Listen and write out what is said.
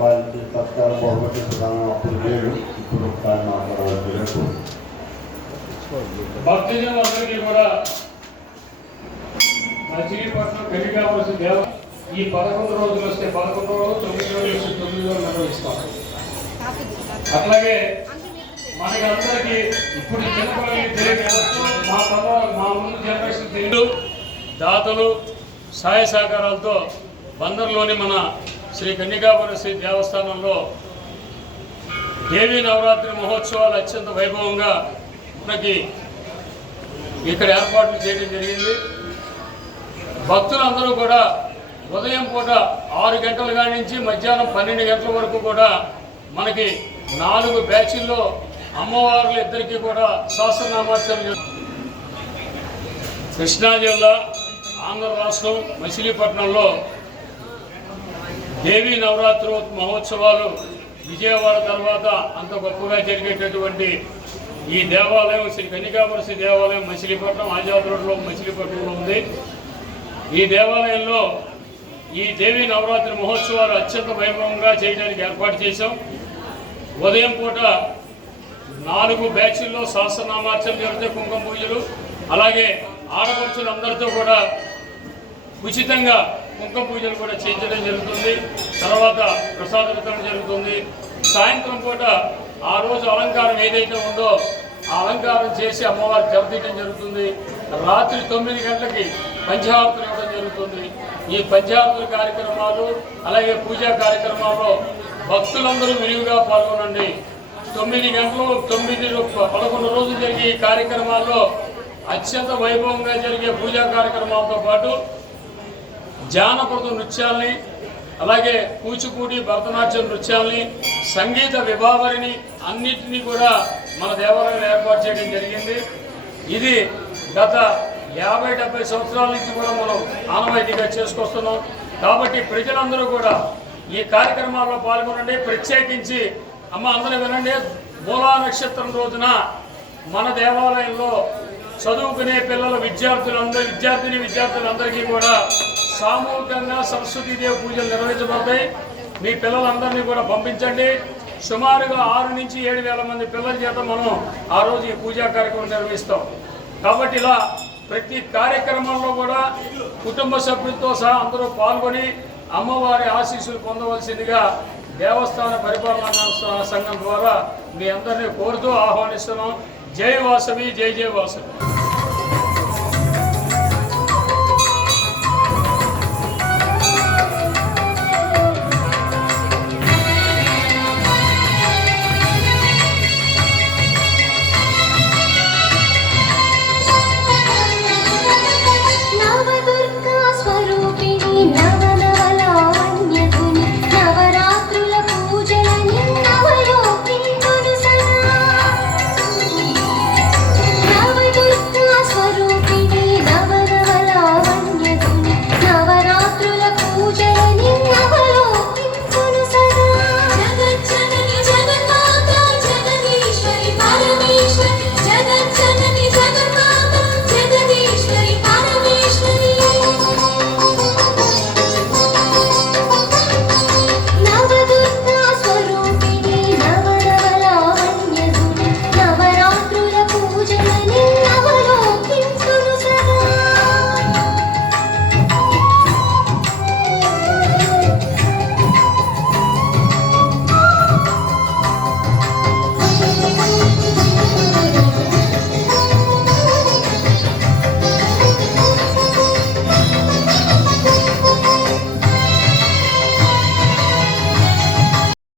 వాళ్ళకి తత్కాల పోగొట్టుకున్నాను అప్పుడు లేదు ఇప్పుడు భక్తులందరికీ కూడా మచిలీపట్నం పెళ్లి కావాల్సిన దేవ ఈ 11 రోజులు వస్తే 11 రోజులు 9 రోజులు వస్తే 9 రోజులు నిర్వహిస్తాం. అట్లాగే మనకి అందరికీ ఇప్పుడు చిన్నపిల్లలకి తెలియదు, మా ముందు జనరేషన్ తెలియదు. దాతలు సహాయ సహకారాలతో బందర్లోని మన శ్రీ కన్యకాపుర శ్రీ దేవస్థానంలో దేవీ నవరాత్రి మహోత్సవాలు అత్యంత వైభవంగా మనకి ఇక్కడ ఏర్పాట్లు చేయడం జరిగింది. భక్తులందరూ కూడా ఉదయం పూట 6 గంటల కాడి నుంచి మధ్యాహ్నం 12 గంటల వరకు కూడా మనకి 4 బ్యాచ్ల్లో అమ్మవార్లు ఇద్దరికీ కూడా సహస్రనామార్చన. కృష్ణా జిల్లా ఆంధ్ర రాష్ట్రం మచిలీపట్నంలో దేవీ నవరాత్రి మహోత్సవాలు విజయవాడ తర్వాత అంత గొప్పగా జరిగేటటువంటి ఈ దేవాలయం శ్రీ కన్యకాపుర శ్రీ దేవాలయం మచిలీపట్నం ఆజాద్ రోడ్లో మచిలీపట్నంలో ఉంది. ఈ దేవాలయంలో ఈ దేవీ నవరాత్రి మహోత్సవాలు అత్యంత వైభవంగా చేయడానికి ఏర్పాటు చేశాం. ఉదయం పూట 4 బ్యాచ్ల్లో సహస్రనామార్చన జరుగుతాయి, కుంకుమ పూజలు. అలాగే ఆడపడుచులందరితో కూడా ఉచితంగా కుంకుమ పూజలు కూడా చేయించడం జరుగుతుంది. తర్వాత ప్రసాద వితరణ జరుగుతుంది. సాయంత్రం పూట ఆ రోజు అలంకారం ఏదైతే ఉందో ఆ అలంకారం చేసి అమ్మవారికి దెబ్బతీయడం జరుగుతుంది. రాత్రి 9 గంటలకి పంచాహారతులు ఇవ్వడం జరుగుతుంది. ఈ పంచాహారతుల కార్యక్రమాలు అలాగే పూజా కార్యక్రమాల్లో భక్తులందరూ విరివిగా పాల్గొనండి. 9 గంటలు 11 రోజులు జరిగే ఈ కార్యక్రమాల్లో అత్యంత వైభవంగా జరిగే పూజా కార్యక్రమాలతో పాటు జానపద నృత్యాల్ని, అలాగే కూచిపూడి భరతనాట్యం నృత్యాల్ని, సంగీత విభావరిని అన్నిటినీ కూడా మన దేవాలయంలో ఏర్పాటు చేయడం జరిగింది. ఇది గత 50-70 సంవత్సరాల నుంచి కూడా మనం ఆనవాయితీగా చేసుకొస్తున్నాం. కాబట్టి ప్రజలందరూ కూడా ఈ కార్యక్రమాల్లో పాల్గొనండి. ప్రత్యేకించి అందరూ వినండి, మూలా నక్షత్రం రోజున మన దేవాలయంలో చదువుకునే పిల్లల విద్యార్థులందరికీ కూడా సామూహికంగా సరస్వతీదేవి పూజలు నిర్వహించబడతాయి. మీ పిల్లలందరినీ కూడా పంపించండి. సుమారుగా 6 నుంచి 7 వేల మంది పిల్లల చేత మనం ఆ రోజు ఈ పూజా కార్యక్రమం నిర్వహిస్తాం. కాబట్టి ఇలా ప్రతి కార్యక్రమంలో కూడా కుటుంబ సభ్యులతో సహా అందరూ పాల్గొని అమ్మవారి ఆశీస్సులు పొందవలసిందిగా దేవస్థాన పరిపాలనా సంఘం ద్వారా మీ అందరినీ కోరుతూ ఆహ్వానిస్తున్నాం. జై వాసవి, జై జై వాసవి.